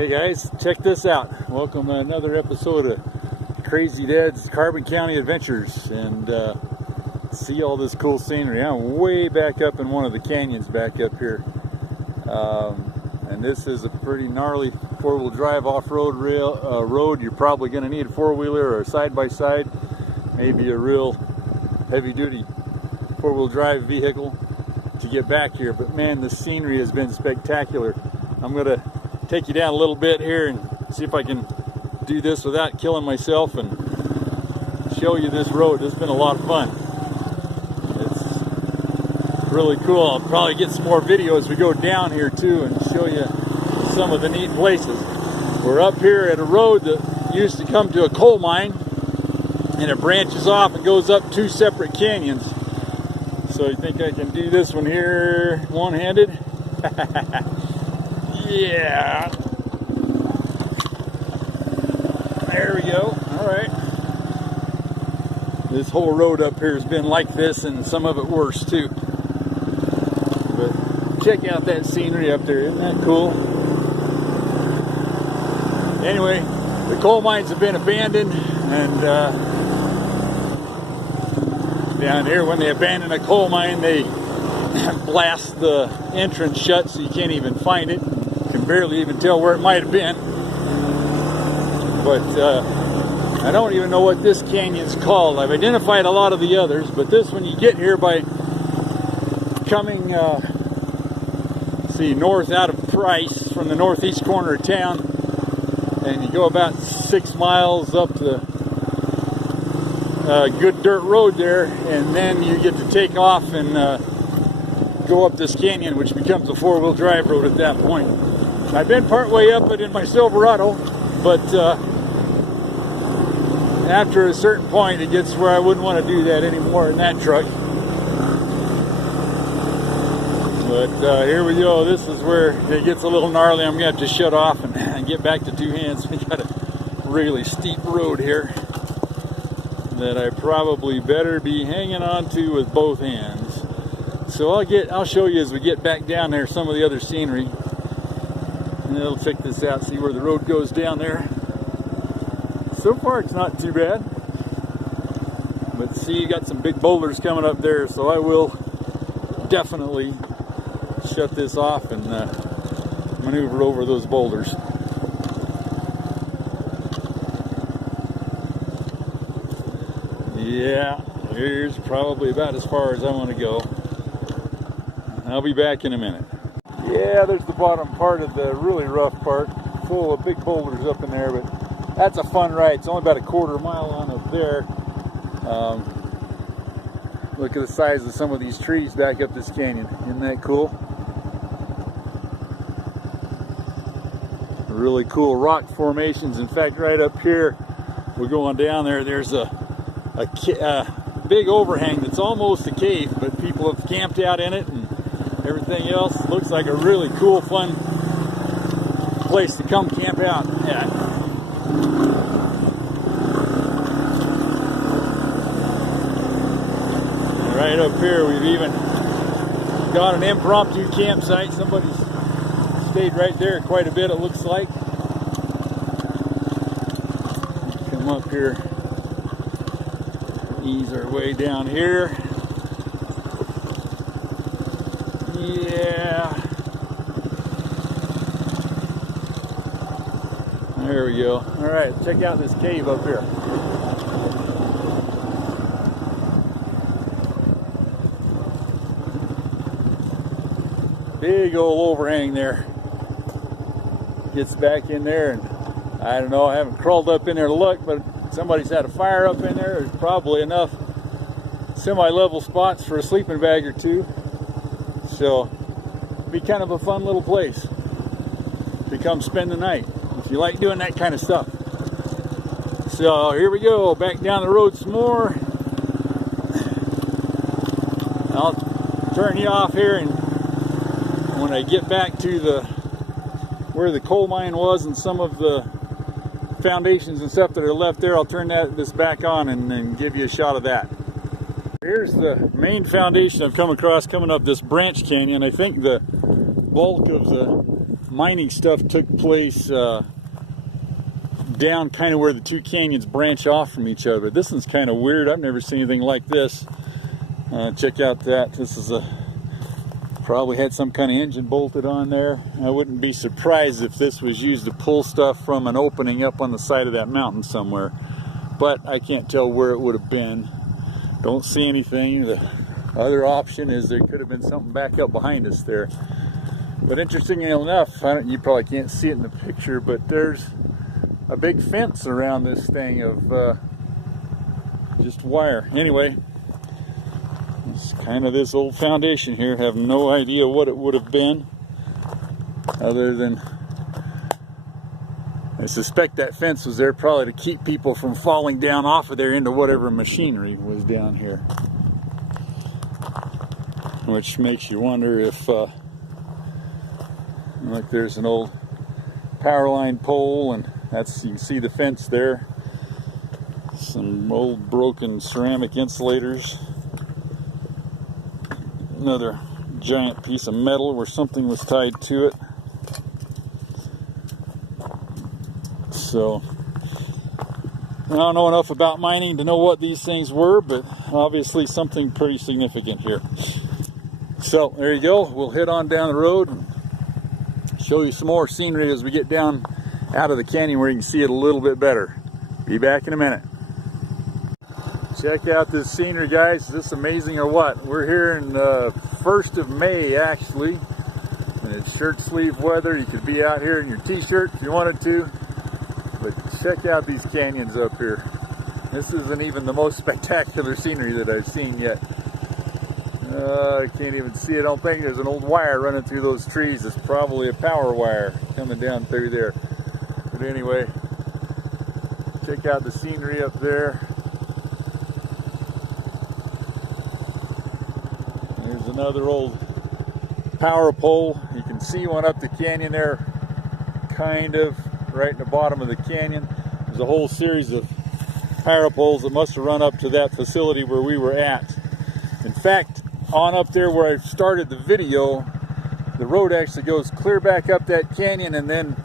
Hey guys, check this out. Welcome to another episode of Crazy Dad's Carbon County Adventures, and see all this cool scenery. I'm way back up in one of the canyons back up here, and this is a pretty gnarly four-wheel drive off-road road. You're probably going to need a four-wheeler or a side-by-side, maybe a real heavy-duty four-wheel drive vehicle to get back here. But man, the scenery has been spectacular. I'm going to take you down a little bit here and see if I can do this without killing myself and show you this road. It's been a lot of fun. It's really cool. I'll probably get some more video as we go down here too and show you some of the neat places. We're up here at a road that used to come to a coal mine, and it branches off and goes up two separate canyons. So you think I can do this one here one-handed? Yeah. There we go. All right. This whole road up here has been like this, and some of it worse too. But check out that scenery up there. Isn't that cool? Anyway, the coal mines have been abandoned, and down here, when they abandon a coal mine, they blast the entrance shut so you can't even find it. You can barely even tell where it might have been. But I don't even know what this canyon's called. I've identified a lot of the others, but this one you get here by coming north out of Price from the northeast corner of town, and you go about 6 miles up the good dirt road there, and then you get to take off and go up this canyon, which becomes a four-wheel drive road at that point. I've been part way up it in my Silverado, but after a certain point it gets where I wouldn't want to do that anymore in that truck. But here we go. This is where it gets a little gnarly. I'm going to have to shut off and get back to two hands. We got a really steep road here that I probably better be hanging on to with both hands. So I'll show you as we get back down there some of the other scenery. And it'll check this out, see where the road goes down there. So far it's not too bad. But see, you got some big boulders coming up there, so I will definitely shut this off and maneuver over those boulders. Yeah, here's probably about as far as I want to go. I'll be back in a minute. Yeah, there's the bottom part of the really rough part, full of big boulders up in there, but that's a fun ride. It's only about a quarter mile on up there. Look at the size of some of these trees back up this canyon. Isn't that cool? Really cool rock formations. In fact, right up here, we're going down there, there's a big overhang that's almost a cave, but people have camped out in it and everything else. Looks like a really cool, fun place to come camp out at. And right up here, we've even got an impromptu campsite. Somebody's stayed right there quite a bit, it looks like. Come up here, ease our way down here. Yeah. There we go. All right, check out this cave up here. Big old overhang there. Gets back in there, and I don't know, I haven't crawled up in there to look, but somebody's had a fire up in there. There's probably enough semi-level spots for a sleeping bag or two. So, it'd be kind of a fun little place to come spend the night if you like doing that kind of stuff. So, here we go, back down the road some more. I'll turn you off here, and when I get back to where the coal mine was and some of the foundations and stuff that are left there, I'll turn this back on and give you a shot of that. Here's the main foundation I've come across coming up this branch canyon. I think the bulk of the mining stuff took place down kind of where the two canyons branch off from each other. This one's kind of weird. I've never seen anything like this. Check out that. This is probably had some kind of engine bolted on there. I wouldn't be surprised if this was used to pull stuff from an opening up on the side of that mountain somewhere. But I can't tell where it would have been. Don't see anything. The other option is there could have been something back up behind us there. But interestingly enough, you probably can't see it in the picture, but there's a big fence around this thing of just wire. Anyway, it's kind of this old foundation here. Have no idea what it would have been, other than I suspect that fence was there probably to keep people from falling down off of there into whatever machinery was down here. Which makes you wonder if, like there's an old power line pole, and that's, you can see the fence there. Some old broken ceramic insulators. Another giant piece of metal where something was tied to it. So, I don't know enough about mining to know what these things were, but obviously something pretty significant here. So, there you go. We'll head on down the road and show you some more scenery as we get down out of the canyon where you can see it a little bit better. Be back in a minute. Check out this scenery, guys. Is this amazing or what? We're here in the 1st of May, actually, and it's shirt sleeve weather. You could be out here in your t-shirt if you wanted to, but check out these canyons up here. This isn't even the most spectacular scenery that I've seen yet. I can't even see it. I don't think there's an old wire running through those trees. It's probably a power wire coming down through there. But anyway, check out the scenery up there. There's another old power pole. You can see one up the canyon there, kind of right in the bottom of the canyon. There's a whole series of power poles that must have run up to that facility where we were at. In fact, on up there where I started the video, the road actually goes clear back up that canyon and then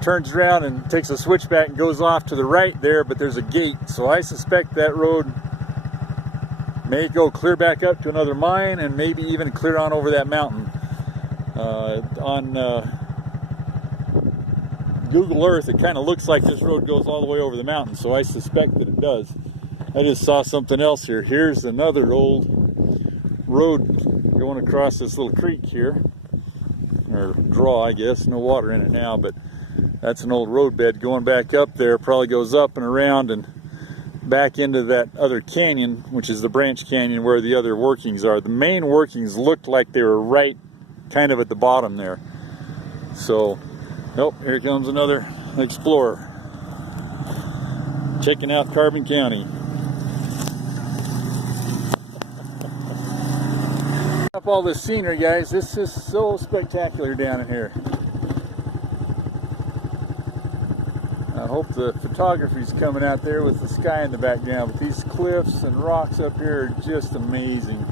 turns around and takes a switchback and goes off to the right there, but there's a gate. So I suspect that road may go clear back up to another mine and maybe even clear on over that mountain. On Google Earth, it kind of looks like this road goes all the way over the mountain, so I suspect that it does. I just saw something else here. Here's another old road going across this little creek here, or draw, I guess. No water in it now, but that's an old road bed going back up there. Probably goes up and around and back into that other canyon, which is the branch canyon where the other workings are. The main workings looked like they were right kind of at the bottom there. So, oh, here comes another explorer checking out Carbon County. Up all this scenery, guys. This is so spectacular down in here. I hope the photography's coming out there with the sky in the background, but these cliffs and rocks up here are just amazing.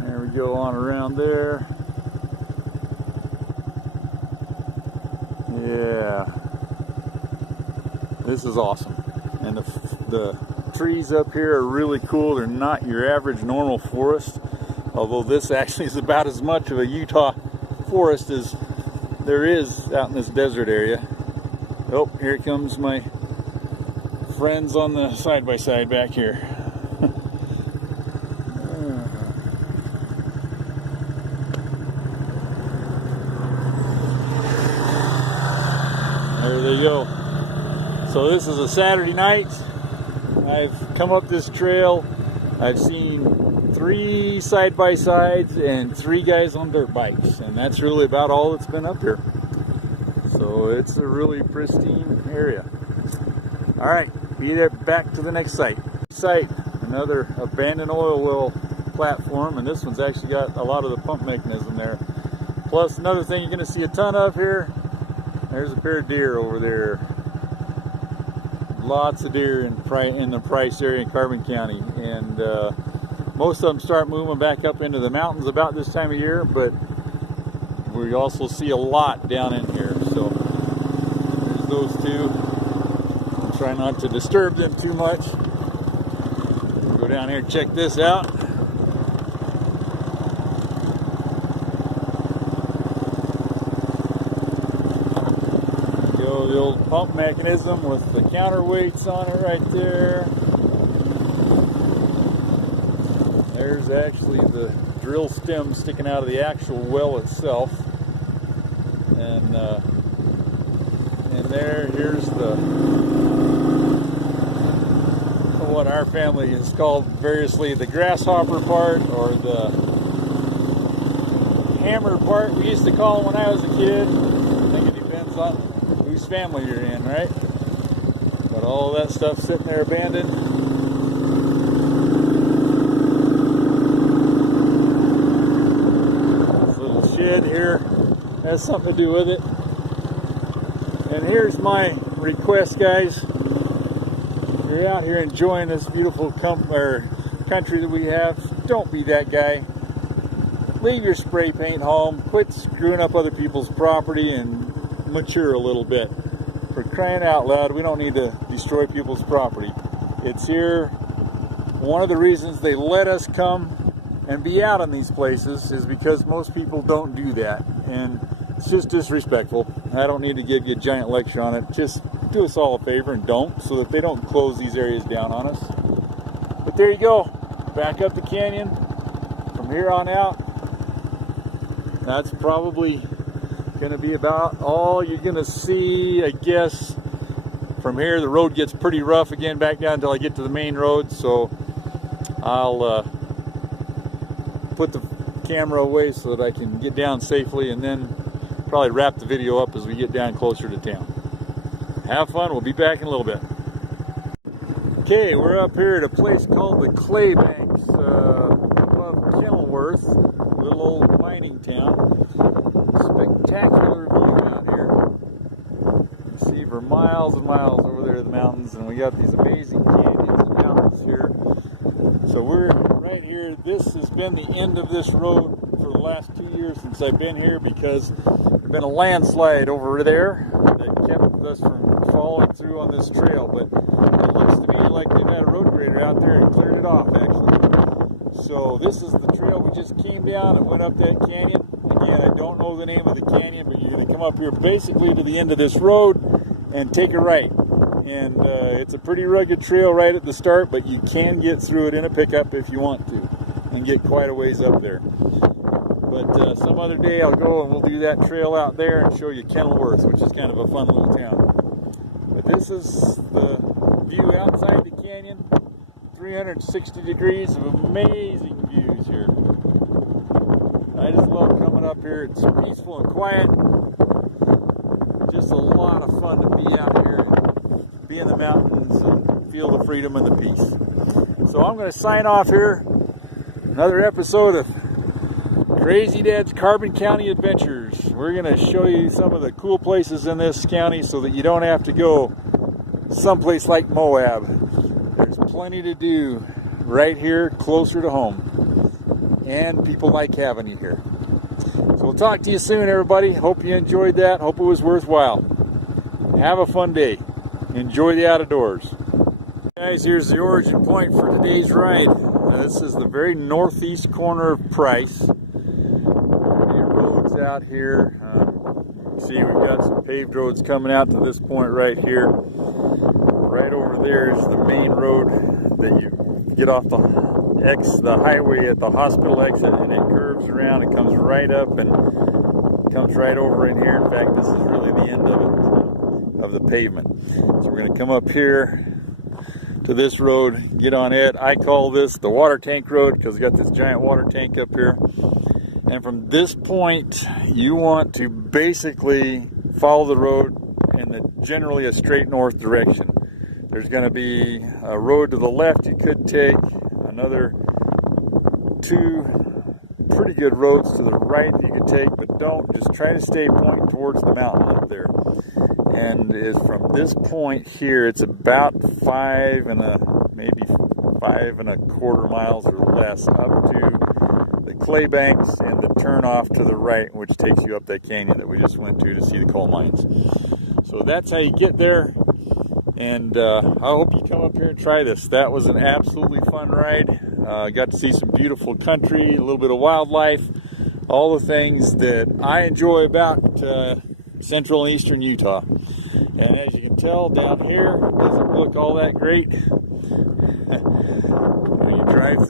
There we go, on around there. Yeah, this is awesome. And the trees up here are really cool. They're not your average normal forest, although this actually is about as much of a Utah forest as there is out in this desert area. Oh, here comes my friends on the side-by-side back here. There they go. So this is a Saturday night. I've come up this trail. I've seen 3 side-by-sides and 3 guys on dirt bikes, and that's really about all that's been up here. So it's a really pristine area. All right, be there, back to the next site. Another abandoned oil well platform, and this one's actually got a lot of the pump mechanism there. Plus, another thing you're going to see a ton of here, there's a pair of deer over there. Lots of deer in the Price area in Carbon County, and most of them start moving back up into the mountains about this time of year, but we also see a lot down in here. So there's those two. I'll try not to disturb them too much. We'll go down here and check this out. Go the old pump mechanism with the counterweights on it right there. There's actually the drill stem sticking out of the actual well itself, and here's the what our family has called variously the grasshopper part or the hammer part. We used to call it when I was a kid. I think it depends on whose family you're in, right? But all that stuff sitting there abandoned. Here has something to do with it. And here's my request, guys. If you're out here enjoying this beautiful country that we have, don't be that guy. Leave your spray paint home. Quit screwing up other people's property and mature a little bit. For crying out loud, we don't need to destroy people's property. It's here. One of the reasons they let us come and be out in these places is because most people don't do that, and it's just disrespectful. I don't need to give you a giant lecture on it. Just do us all a favor and don't, so that they don't close these areas down on us. But there you go, back up the canyon from here on out. That's probably going to be about all you're going to see, I guess. From here the road gets pretty rough again back down until I get to the main road, so I'll put the camera away so that I can get down safely, and then probably wrap the video up as we get down closer to town. Have fun. We'll be back in a little bit. Okay, we're up here at a place called the Clay Banks above Kenilworth, little old mining town. Spectacular view out here. You can see for miles and miles over there the mountains, and we got these amazing canyons and mountains here. So we're right here. This has been the end of this road for the last 2 years since I've been here, because there's been a landslide over there that kept us from following through on this trail. But it looks to me like they've had a road grader out there and cleared it off, actually. So this is the trail we just came down and went up that canyon. Again, I don't know the name of the canyon, but you're going to come up here basically to the end of this road and take a right. And it's a pretty rugged trail right at the start, but you can get through it in a pickup if you want to and get quite a ways up there. But some other day I'll go and we'll do that trail out there and show you Kenilworth, which is kind of a fun little town. But this is the view outside the canyon. 360 degrees of amazing views here. I just love coming up here. It's peaceful and quiet. Just a lot of fun to be out here, be in the mountains, and feel the freedom and the peace. So I'm going to sign off here. Another episode of Crazy Dad's Carbon County Adventures. We're going to show you some of the cool places in this county so that you don't have to go someplace like Moab. There's plenty to do right here closer to home. And people like having you here. So we'll talk to you soon, everybody. Hope you enjoyed that. Hope it was worthwhile. Have a fun day. Enjoy the outdoors. Guys, here's the origin point for today's ride. This is the very northeast corner of Price. The roads out here. See, we've got some paved roads coming out to this point right here. Right over there is the main road that you get off the highway at the hospital exit, and it curves around. It comes right up and comes right over in here. In fact, this is really the end of it, of the pavement. So we're going to come up here to this road, get on it. I call this the water tank road because it's got this giant water tank up here. And from this point, you want to basically follow the road in generally a straight north direction. There's going to be a road to the left you could take, another 2 pretty good roads to the right that you could take, but don't. Just try to stay pointing towards the mountain up there. And is from this point here, it's about 5 and a quarter miles or less up to the clay banks and the turn off to the right, which takes you up that canyon that we just went to see the coal mines. So that's how you get there. And I hope you come up here and try this. That was an absolutely fun ride. Got to see some beautiful country, a little bit of wildlife, all the things that I enjoy about central and eastern Utah. And as you can tell down here, it doesn't look all that great. When you drive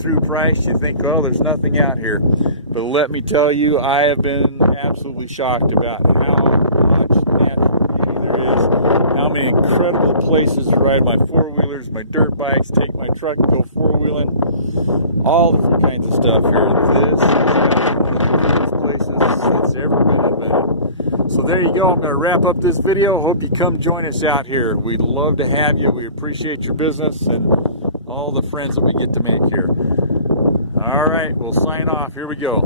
through Price, you think, oh, there's nothing out here. But let me tell you, I have been absolutely shocked about how much natural beauty there is, how many incredible places to ride my four-wheelers, my dirt bikes, take my truck, go four-wheeling, all different kinds of stuff here. This is one of the coolest places that's ever been invented. So there you go. I'm going to wrap up this video. Hope you come join us out here. We'd love to have you. We appreciate your business and all the friends that we get to make here. All right, we'll sign off. Here we go.